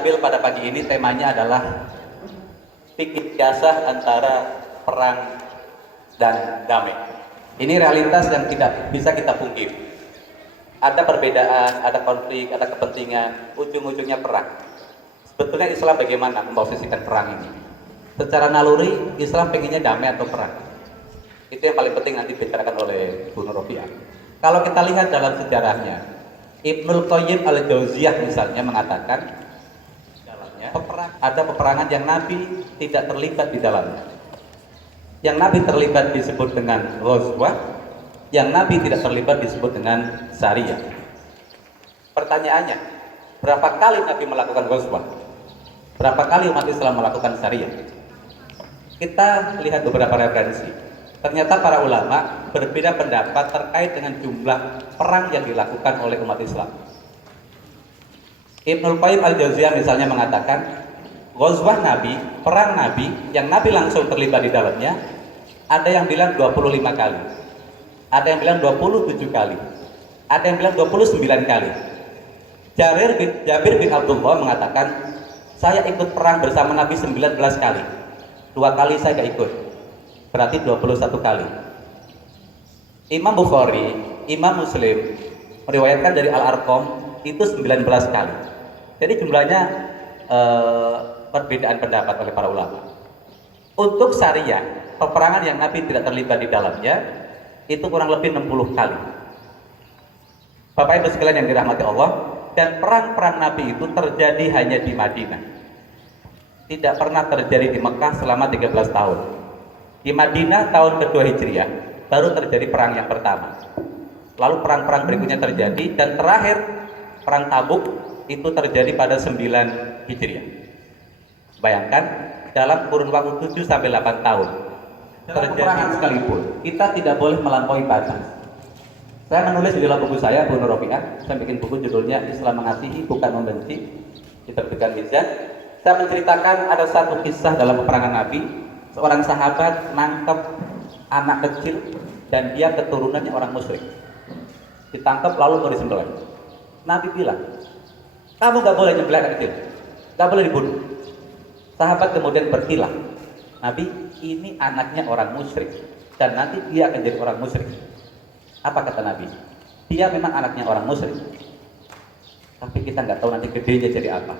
ambil pada pagi ini temanya adalah fikih kiasah antara perang dan damai. Ini realitas yang tidak bisa kita pungkiri. Ada perbedaan, ada konflik, ada kepentingan, ujung-ujungnya perang. Sebetulnya Islam bagaimana memposisikan perang ini? Secara naluri, Islam pengennya damai atau perang? Itu yang paling penting nanti dibicarakan oleh Bu Nur Rofiah. Kalau kita lihat dalam sejarahnya, Ibnul Qayyim al-Jauziyah misalnya mengatakan ada peperangan yang Nabi tidak terlibat di dalamnya. Yang Nabi terlibat disebut dengan ghazwah, yang Nabi tidak terlibat disebut dengan sariyah. Pertanyaannya, berapa kali Nabi melakukan ghazwah? Berapa kali umat Islam melakukan sariyah? Kita lihat beberapa referensi. Ternyata para ulama berbeda pendapat terkait dengan jumlah perang yang dilakukan oleh umat Islam. Ibnul Qayyim al-Jauziyah misalnya mengatakan, ghazwah Nabi, perang Nabi yang Nabi langsung terlibat di dalamnya, ada yang bilang 25 kali, ada yang bilang 27 kali, ada yang bilang 29 kali. Jabir bin Abdullah mengatakan, saya ikut perang bersama Nabi 19 kali, 2 kali saya gak ikut, berarti 21 kali. Imam Bukhari, Imam Muslim meriwayatkan dari Al-Arqam itu 19 kali. Jadi jumlahnya perbedaan pendapat oleh para ulama. Untuk syariah, peperangan yang Nabi tidak terlibat di dalamnya itu kurang lebih 60 kali. Bapak Ibu sekalian yang dirahmati Allah, dan perang-perang Nabi itu terjadi hanya di Madinah. Tidak pernah terjadi di Mekah selama 13 tahun. Di Madinah tahun kedua Hijriah baru terjadi perang yang pertama. Lalu perang-perang berikutnya terjadi, dan terakhir perang Tabuk itu terjadi pada 9 Hijriah. Bayangkan dalam kurun waktu 7 sampai 8 tahun terjadi sekalipun, kita tidak boleh melampaui batas. Saya menulis di dalam buku saya, Bu Nur Rofiah, saya bikin buku judulnya Islam Mengasihi Bukan Membenci, diterbitkan Mizan. Saya menceritakan ada satu kisah dalam peperangan Nabi, seorang sahabat nangkep anak kecil dan dia keturunannya orang musyrik. Ditangkap lalu mau disembelih. Nabi bilang, kamu gak boleh nyembelih anak kecil, gak boleh dibunuh. Sahabat kemudian berkilah, Nabi, ini anaknya orang musyrik dan nanti dia akan jadi orang musyrik. Apa kata Nabi? Dia memang anaknya orang musyrik, tapi kita nggak tahu nanti gedenya jadi apa.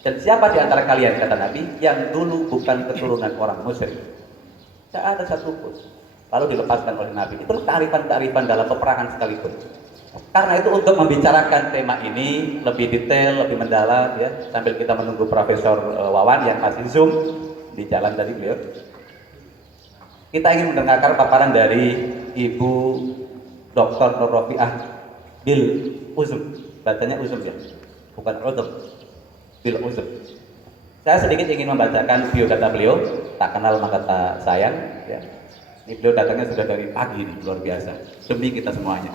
Dan siapa di antara kalian, kata Nabi, yang dulu bukan keturunan orang musyrik? Tidak ada satupun. Lalu dilepaskan oleh Nabi. Itu kearifan-kearifan dalam peperangan sekalipun. Karena itu untuk membicarakan tema ini lebih detail, lebih mendalam, ya, sambil kita menunggu Profesor Wawan yang masih Zoom di jalan tadi beliau. Kita ingin mendengarkan paparan dari Ibu Dr. Nur Rofiah Bil Uzum. Bacanya Uzum ya, bukan Uzum. Bil Uzum. Saya sedikit ingin membacakan biodata beliau. Tak kenal maka tak sayang, ya. Ini beliau datangnya sudah dari pagi, luar biasa, demi kita semuanya.